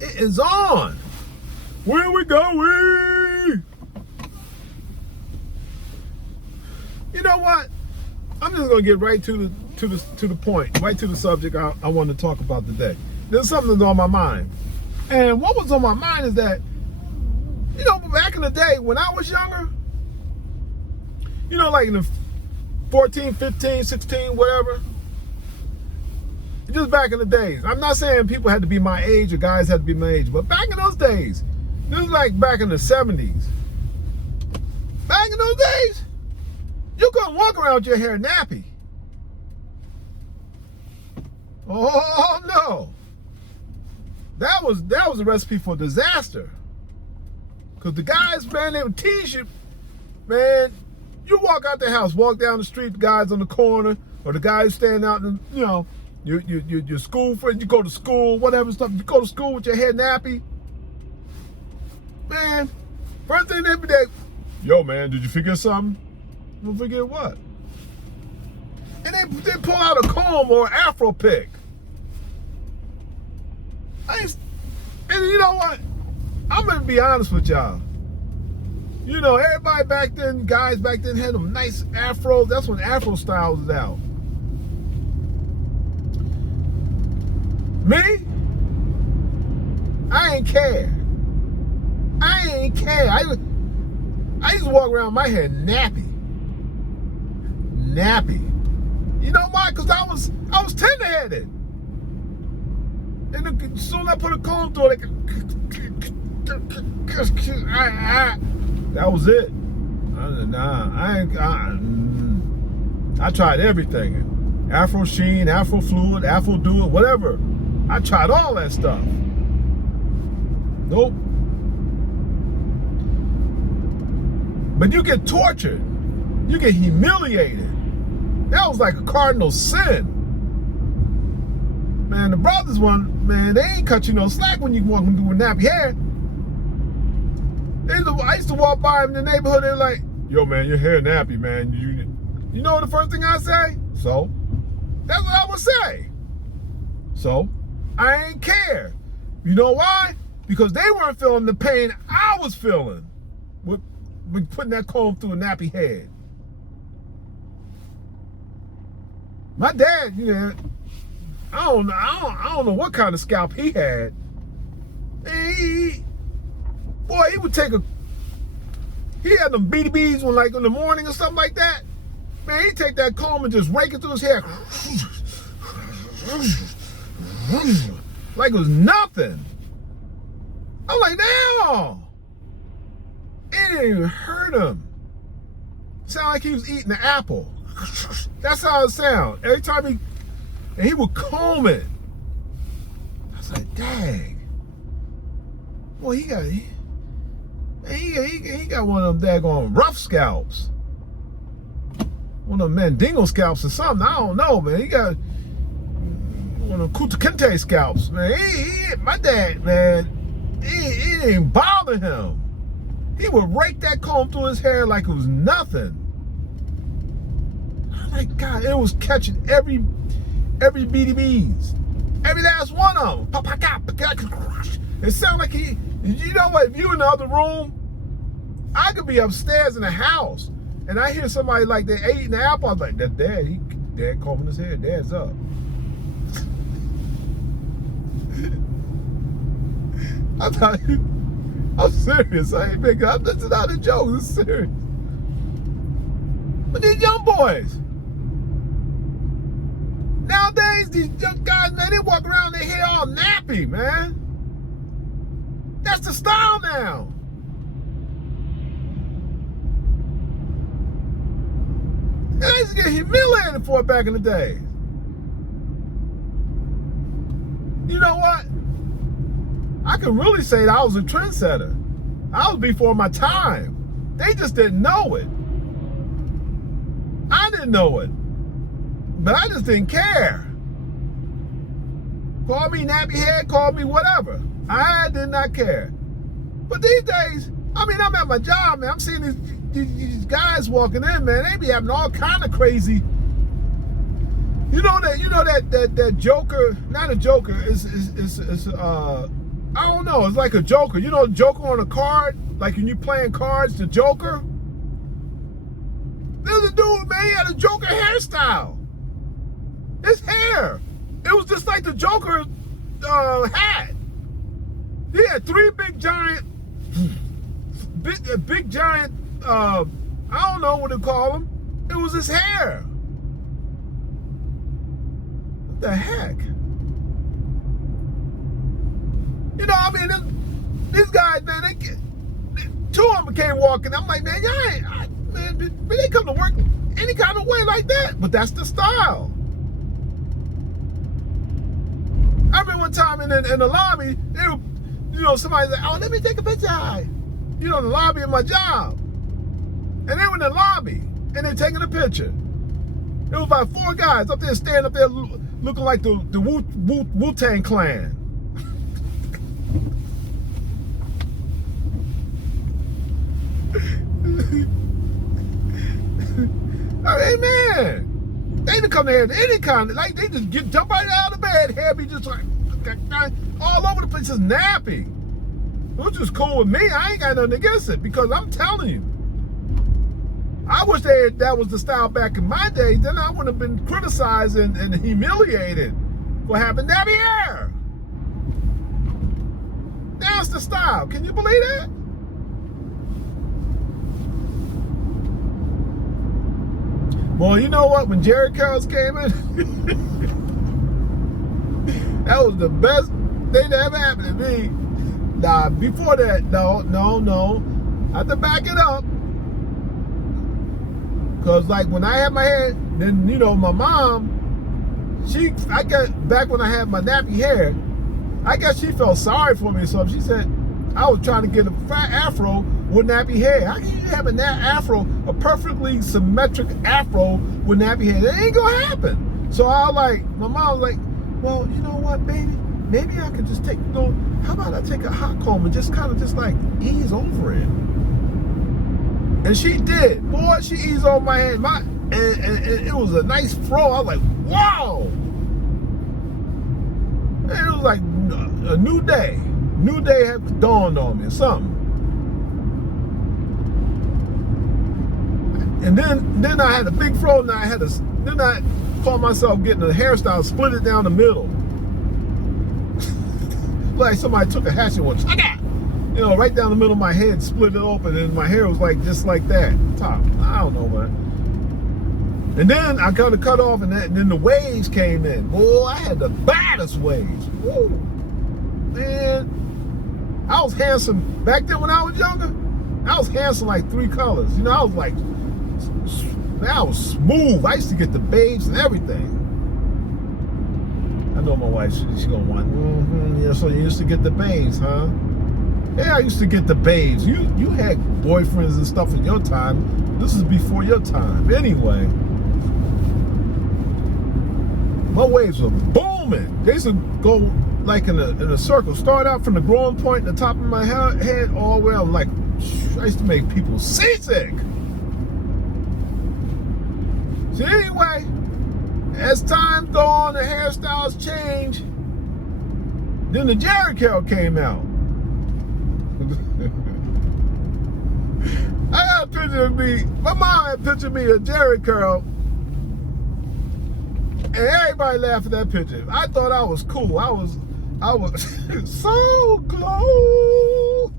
It is on. Where we going? You know what? I'm just gonna get right to the point, right to the subject I want to talk about today. There's something that's on my mind, and what was on my mind is that, you know, back in the day when I was younger, you know, like in the 14, 15, 16, whatever. Just back in the days. I'm not saying people had to be my age or guys had to be my age, but back in those days, this was like back in the 70s. Back in those days, you couldn't walk around with your hair nappy. Oh no. That was a recipe for disaster. Cause the guys, man, they would tease you, man. You walk out the house, walk down the street, the guys on the corner, or the guys standing out in, you know, your school friends, you go to school, whatever stuff, you go to school with your hair nappy. Man, first thing they be like, yo man, did you forget something? You forget what? And they pull out a comb or an afro pick. And you know what? I'm gonna be honest with y'all. You know, everybody back then, guys back then had them nice afros. That's when afro style was out. Me? I ain't care. I used to walk around with my hair nappy. Nappy. You know why? Because I was tender-headed. And as soon as I put a comb through it, that was it. I tried everything. Afro Sheen, Afro Fluid, Afro Do It, whatever. I tried all that stuff. Nope. But you get tortured. You get humiliated. That was like a cardinal sin. Man, the brothers man, they ain't cut you no slack when you walk through with nappy hair. I used to walk by them in the neighborhood, they were like, yo man, your hair nappy, man. You know the first thing I say? So? That's what I would say. So, I ain't care. You know why? Because they weren't feeling the pain I was feeling with putting that comb through a nappy head. My dad, you know, I don't know what kind of scalp he had. He would take he had them BDBs when, like, in the morning or something like that. Man, he'd take that comb and just rake it through his hair. Like it was nothing. I'm like, no. It didn't even hurt him. Sound like he was eating an apple. That's how it sound. Every time he would comb it. I was like, dang. Boy, he got one of them daggone rough scalps. One of them Mandingo scalps or something. I don't know, man. He got one of Kuta Kinte scalps, man. My dad, man, it didn't bother him. He would rake that comb through his hair like it was nothing. I'm like, God, it was catching every BDBs. Every last one of them. It sounded like you know what, if you in the other room, I could be upstairs in the house, and I hear somebody like they ate an apple. I was like, that's Dad. Dad combing his hair. Dad's up. I thought, I'm serious. This is not a joke. This is serious. But these young boys, nowadays, these young guys, man, they walk around their hair all nappy, man. That's the style now. And I used to get humiliated for it back in the day. You know what? I can really say that I was a trendsetter. I was before my time. They just didn't know it. I didn't know it. But I just didn't care. Call me nappy head, call me whatever. I did not care. But these days, I mean, I'm at my job, man. I'm seeing these guys walking in, man. They be having all kind of crazy. You know that Joker, not a Joker. It's I don't know. It's like a Joker. You know, Joker on a card, like when you playing cards, the Joker. There's a dude, man. He had a Joker hairstyle. His hair, it was just like the Joker hat. He had three big giant. I don't know what to call them. It was his hair. What the heck? You know, I mean, these guys, man, two of them came walking. I'm like, man, they come to work any kind of way like that. But that's the style. I remember one time in the lobby, somebody said, oh, let me take a picture. In the lobby of my job. And they were in the lobby, and they're taking a picture. It was about 4 guys up there, standing up there looking like the Wu-Tang Clan. I mean, man, they didn't come there any kind of, like, they just jump right out of bed, hair be just like, all over the place, just nappy. Which is cool with me. I ain't got nothing against it, because I'm telling you, I wish that was the style back in my day. Then I wouldn't have been criticized and humiliated for having nappy hair. That's the style. Can you believe that? Well, you know what? When Jerry Curls came in, that was the best thing that ever happened to me. Nah, before that, no. I have to back it up. Because, like, when I had my hair, then, my mom, I got, back when I had my nappy hair, I guess she felt sorry for me. So she said, I was trying to get a fat afro with nappy hair. How can you have a perfectly symmetric afro with nappy hair? That ain't gonna happen. So my mom was like, well, you know what, baby? Maybe I could just how about I take a hot comb and just kind of just like ease over it? And she did. Boy, she eased over my head. And it was a nice fro. I was like, wow. And it was like a new day. New day had dawned on me or something. And then I had a big fro, and then I caught myself getting a hairstyle, split it down the middle. Like somebody took a hatchet and went, right down the middle of my head, split it open, and my hair was like just like that. Top. I don't know, man. And then I kind of cut off, and then the waves came in. Boy, I had the baddest waves. Woo. Man, I was handsome. Back then when I was younger, I was handsome like 3 colors. I was like, man, I was smooth. I used to get the babes and everything. I know my wife, she's gonna want, yeah, so you used to get the babes, huh? Yeah, I used to get the babes. You had boyfriends and stuff in your time. This is before your time. Anyway, my waves were booming. They used to go like in a circle. Start out from the growing point at the top of my head all the way up. Like, I used to make people seasick. So anyway, as time goes on, the hairstyles change. Then the Jerry Curl came out. I had a picture of me. My mom had a picture of me, a Jerry Curl, and everybody laughed at that picture. I thought I was cool. I was so glow.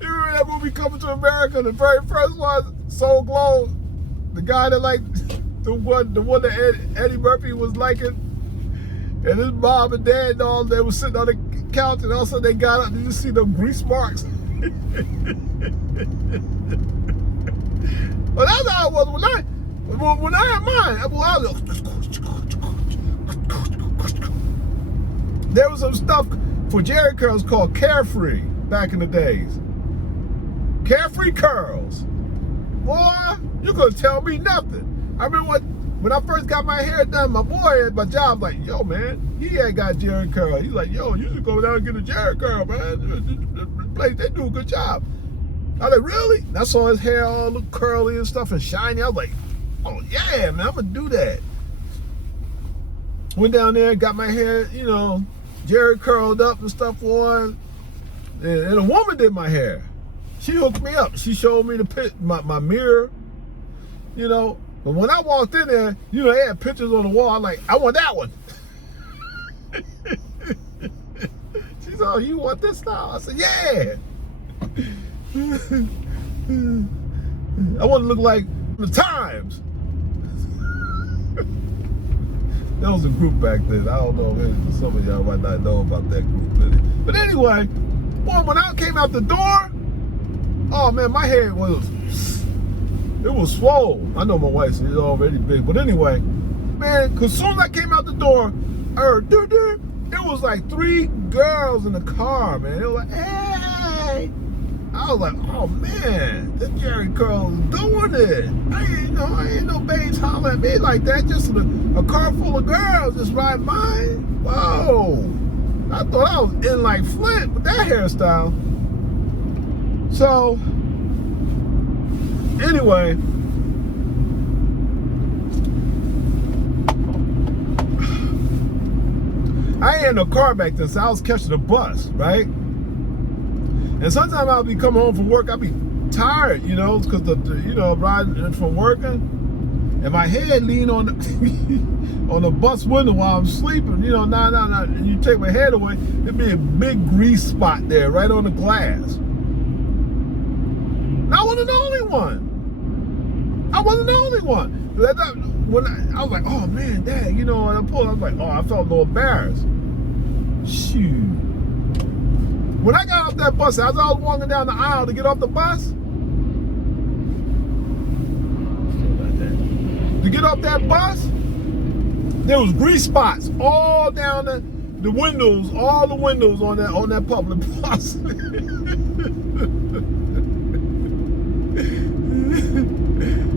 You remember that movie Coming to America? The very first one, So Glow. The guy that the one that Eddie Murphy was liking, and his mom and dad and all, they were sitting on the couch, and all of a sudden they got up and you just see them grease marks. Well, that's how it was when I had mine. There was some stuff for Jerry Curls called Carefree back in the days. Carefree curls. Boy, you couldn't tell me nothing. I remember when I first got my hair done, my boy at my job was like, yo, man, he had got Jerry Curl. He's like, yo, you should go down and get a Jerry Curl, man. They do a good job. I was like, really? And I saw his hair all look curly and stuff and shiny. I was like, oh, yeah, man, I'm going to do that. Went down there, got my hair, Jerry curled up and stuff on. And a woman did my hair. She hooked me up. She showed me my mirror, you know. But when I walked in there, you know, they had pictures on the wall. I'm like, I want that one. She said, oh, you want this style? I said, yeah. I want to look like the Times. There was a group back then. I don't know, maybe some of y'all might not know about that group. But anyway, boy, when I came out the door, oh man, my head was swole. I know my wife's already big, but anyway, man, cause soon as I came out the door, I heard doo-doo. It was like 3 girls in the car, man. They were like, hey. I was like, oh man, this Jerry curl is doing it. I ain't no babes hollering at me like that. Just a car full of girls just riding by. Whoa. I thought I was in like Flint with that hairstyle. So, anyway, I ain't had no car back then, so I was catching a bus, right? And sometimes I'll be coming home from work, I'll be tired, you know, because riding from working, and my head lean on the on the bus window while I'm sleeping, you know, and you take my head away, it'd be a big grease spot there, right on the glass. And I wasn't the only one. I wasn't the only one. When I was like, oh man, Dad, you know, and I pulled, I was like, oh, I felt a little embarrassed. Shoot. When I got off that bus, as I was walking down the aisle to get off the bus, there was grease spots all down the windows, all the windows on that public bus.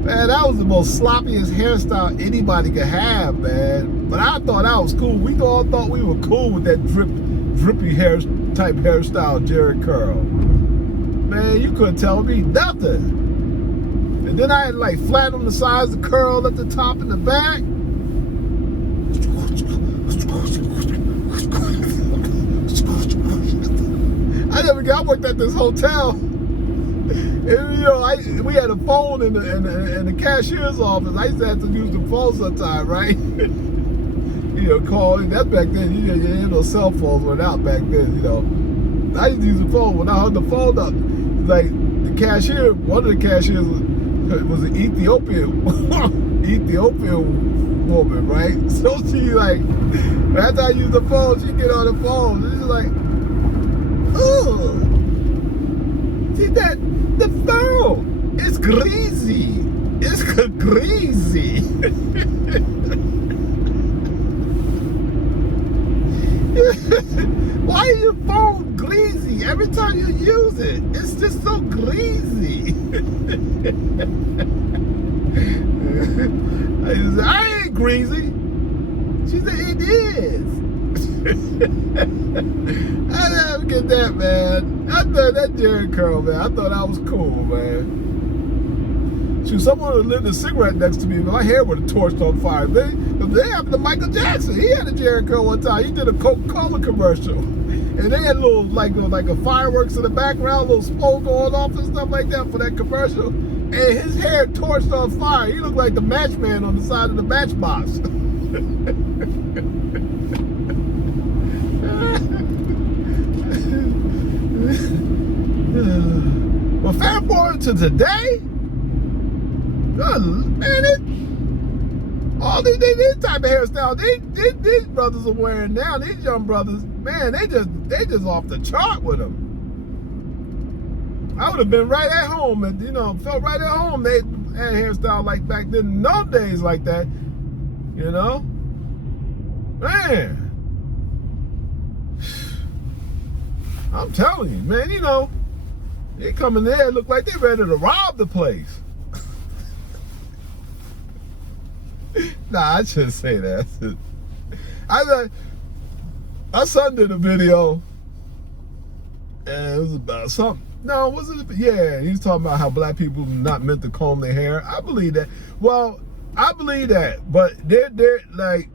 Man, that was the most sloppiest hairstyle anybody could have, man. But I thought that was cool. We all thought we were cool with that drippy type hairstyle, Jerry curl. Man, you couldn't tell me nothing. And then I had like flat on the sides, the curl at the top and the back. I worked at this hotel, and you know, we had a phone in the cashier's office. I used to have to use the phone sometime, right? You know, call. That's back then. You know, no cell phones went out back then. You know, I used to use the phone. When I hung the phone up, like the cashier, one of the cashiers was an Ethiopian woman, right? So she like, after I used the phone, she get on the phone, and she's like, oh, see that the phone is greasy. It's greasy. Why is your phone greasy? Every time you use it, it's just so greasy. I said, I ain't greasy. She said, it is. I never get that, man. I thought that Jerry curl, man. I thought that was cool, man. Shoot, someone would lit a cigarette next to me, but my hair would have torched on fire. They happened to Michael Jackson. He had a Jerry curl one time. He did a Coca-Cola commercial, and they had little like a fireworks in the background, little smoke going off and stuff like that for that commercial. And his hair torched on fire. He looked like the matchman on the side of the matchbox. Well, fast forward to today. Man, all these type of hairstyle these brothers are wearing now, these young brothers, man, they just off the chart with them. I would have been right at home and, you know, felt right at home. They had hairstyle like back then, no days like that, you know? Man. I'm telling you, man, you know, they come in there, look like they ready to rob the place. Nah, I shouldn't say that. My son did a video, and it was about something. No, was it? Yeah, he was talking about how black people not meant to comb their hair. I believe that. Well, I believe that, but they're like,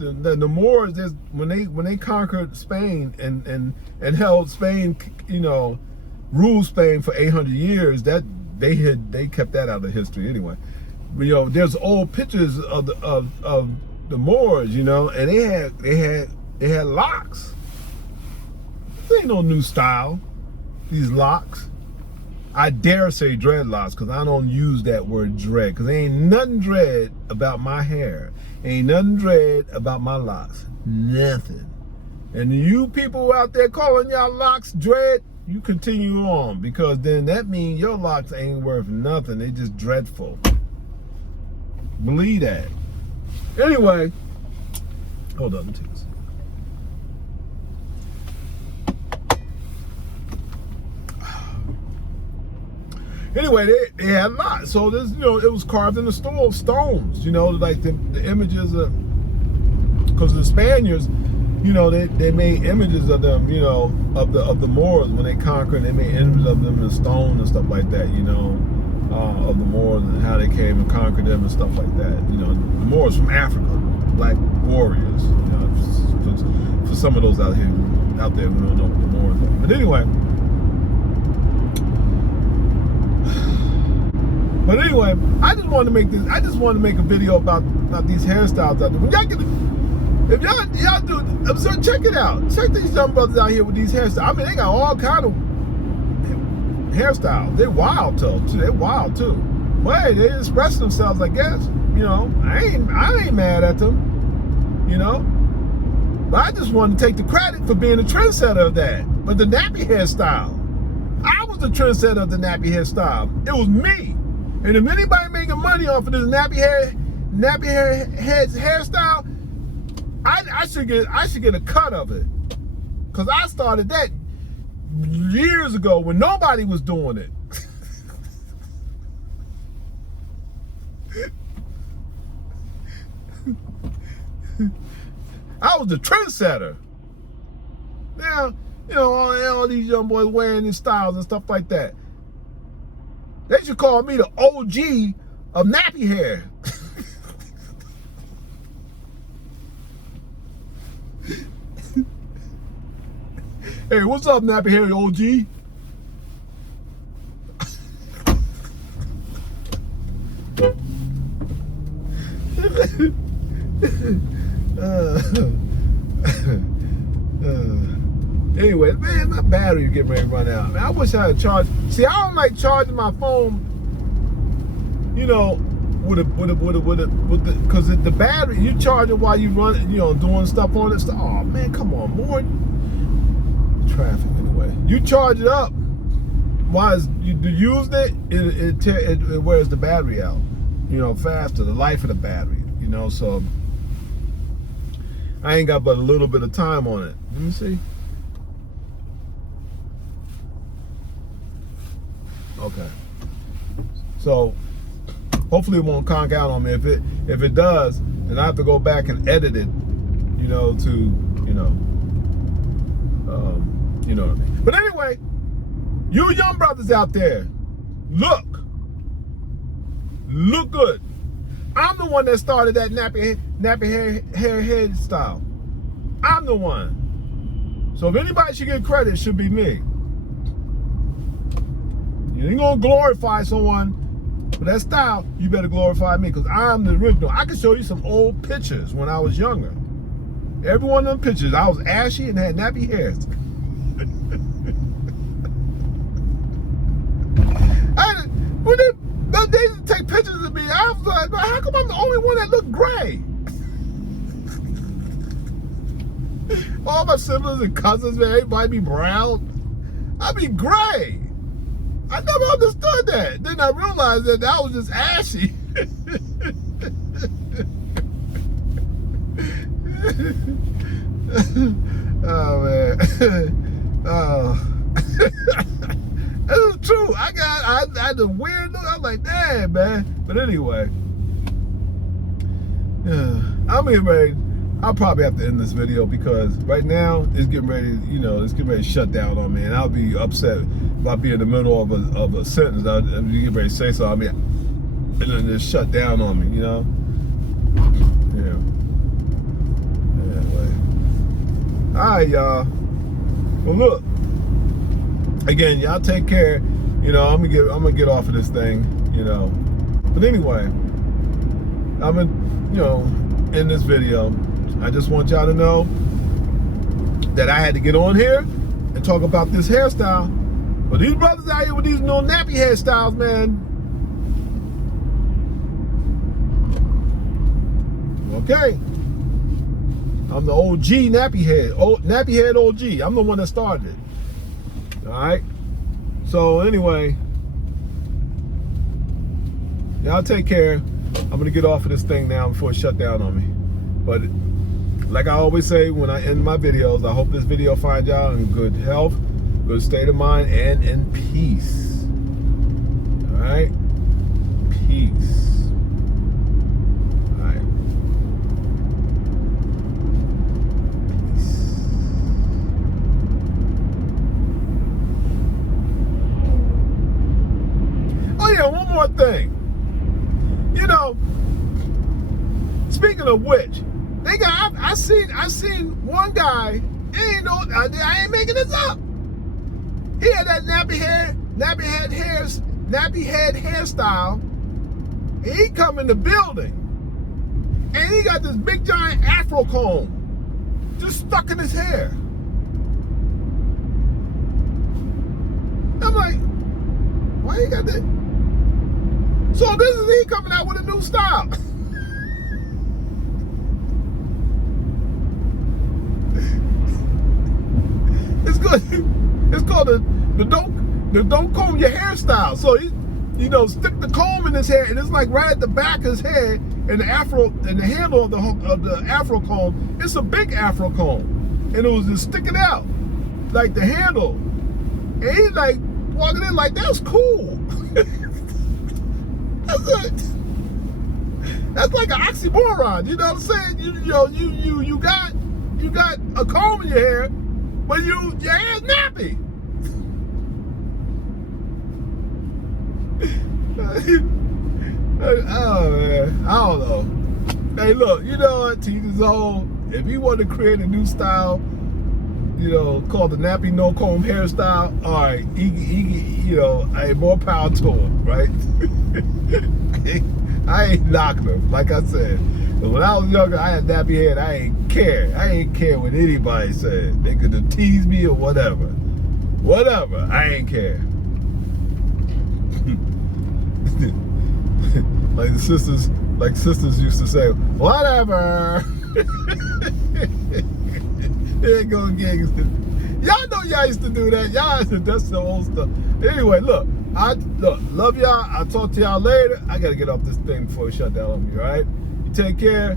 the Moors, when they conquered Spain and held Spain, ruled Spain for 800 years, that they kept that out of history anyway. But, there's old pictures of the Moors, and they had locks. This ain't no new style. These locks. I dare say dreadlocks, because I don't use that word dread, because there ain't nothing dread about my hair. Ain't nothing dread about my locks. Nothing. And you people out there calling y'all locks dread, you continue on, because then that means your locks ain't worth nothing. They just dreadful. Believe that. Anyway, hold up, let me take this. Anyway, they had lots. So this, it was carved in the stones, like the images of, because the Spaniards, they made images of them, of the Moors when they conquered. They made images of them in stone and stuff like that, of the Moors and how they came and conquered them and stuff like that. The Moors from Africa, black warriors. For some of those out there who don't know what the Moors are. But anyway. I just wanted to make a video about these hairstyles out there. When y'all if y'all do, so check it out. Check these young brothers out here with these hairstyles. I mean, they got all kind of hairstyles. They're wild too. But hey, they express themselves, I guess. I ain't mad at them. But I just wanted to take the credit for being the trendsetter of that. But the nappy hairstyle, I was the trendsetter of the nappy hairstyle. It was me. And if anybody making money off of this nappy hairstyle, I should get a cut of it, cause I started that years ago when nobody was doing it. I was the trendsetter. Now, all these young boys wearing these styles and stuff like that. They should call me the OG of nappy hair. Hey, what's up, nappy hair OG? Anyway, man, my battery is getting ready to run out. Man, I wish I had charged. See, I don't like charging my phone, because the battery, you charge it while you run, doing stuff on it. Oh man, come on, more traffic anyway. You charge it up while you used it, it wears the battery out, faster, the life of the battery, so I ain't got but a little bit of time on it. Let me see. Okay, so hopefully it won't conk out on me. If it does, then I have to go back and edit it, what I mean. But anyway, you young brothers out there, look good. I'm the one that started that nappy hair style. I'm the one. So if anybody should get credit, it should be me. You ain't gonna glorify someone for that style, you better glorify me, because I'm the original. I can show you some old pictures when I was younger. Every one of them pictures, I was ashy and had nappy hairs. When they used to take pictures of me, I was like, how come I'm the only one that looked gray? All my siblings and cousins, man, everybody be brown. I be gray. I never understood that. Then I realized that I was just ashy. Oh man. Oh. It was true. I had the weird look. I was like, damn, man. But anyway, I'm getting ready. I'll probably have to end this video, because right now it's getting ready. It's getting ready to shut down on me, and I'll be upset if I be in the middle of a sentence. I'll be getting ready to say something, and then just shut down on me. Yeah. right, y'all. Well, look. Again, y'all take care. You know, I'm gonna get off of this thing. You know, but anyway, I'm in this video. I just want y'all to know that I had to get on here and talk about this hairstyle. But these brothers out here with these no nappy hairstyles, man. Okay. I'm the OG nappy head. Nappy head OG. I'm the one that started it. Alright? So anyway, y'all take care. I'm gonna get off of this thing now before it shut down on me. But like I always say when I end my videos, I hope this video finds y'all in good health, good state of mind, and in peace. Alright? Peace. One more thing. You know, speaking of which, they got I seen one guy, I ain't making this up. He had that nappy head hairstyle. And he come in the building and he got this big giant afro comb just stuck in his hair. I'm like, why you got that? So this is he coming out with a new style. It's good. It's called the don't comb your hairstyle. So he, stick the comb in his hair, and it's like right at the back of his head, and the handle of the afro comb. It's a big afro comb, and it was just sticking out like the handle. And he's like walking in like that's cool. That's like an oxymoron. You know what I'm saying? You got a comb in your hair, but your hair's nappy. Oh man, I don't know. Hey, look, you know what? To each his own. If he wanted to create a new style, called the nappy no comb hairstyle, all right, he more power to him, right? I ain't knocking him, like I said. But when I was younger, I had nappy head. I ain't care. I ain't care what anybody said. They could have teased me or whatever. Whatever. I ain't care. like sisters used to say, whatever. There you go, gangster. Y'all know y'all used to do that. That's the old stuff. Anyway, look, love y'all. I'll talk to y'all later. I gotta get off this thing before it shut down on me, all right? You take care.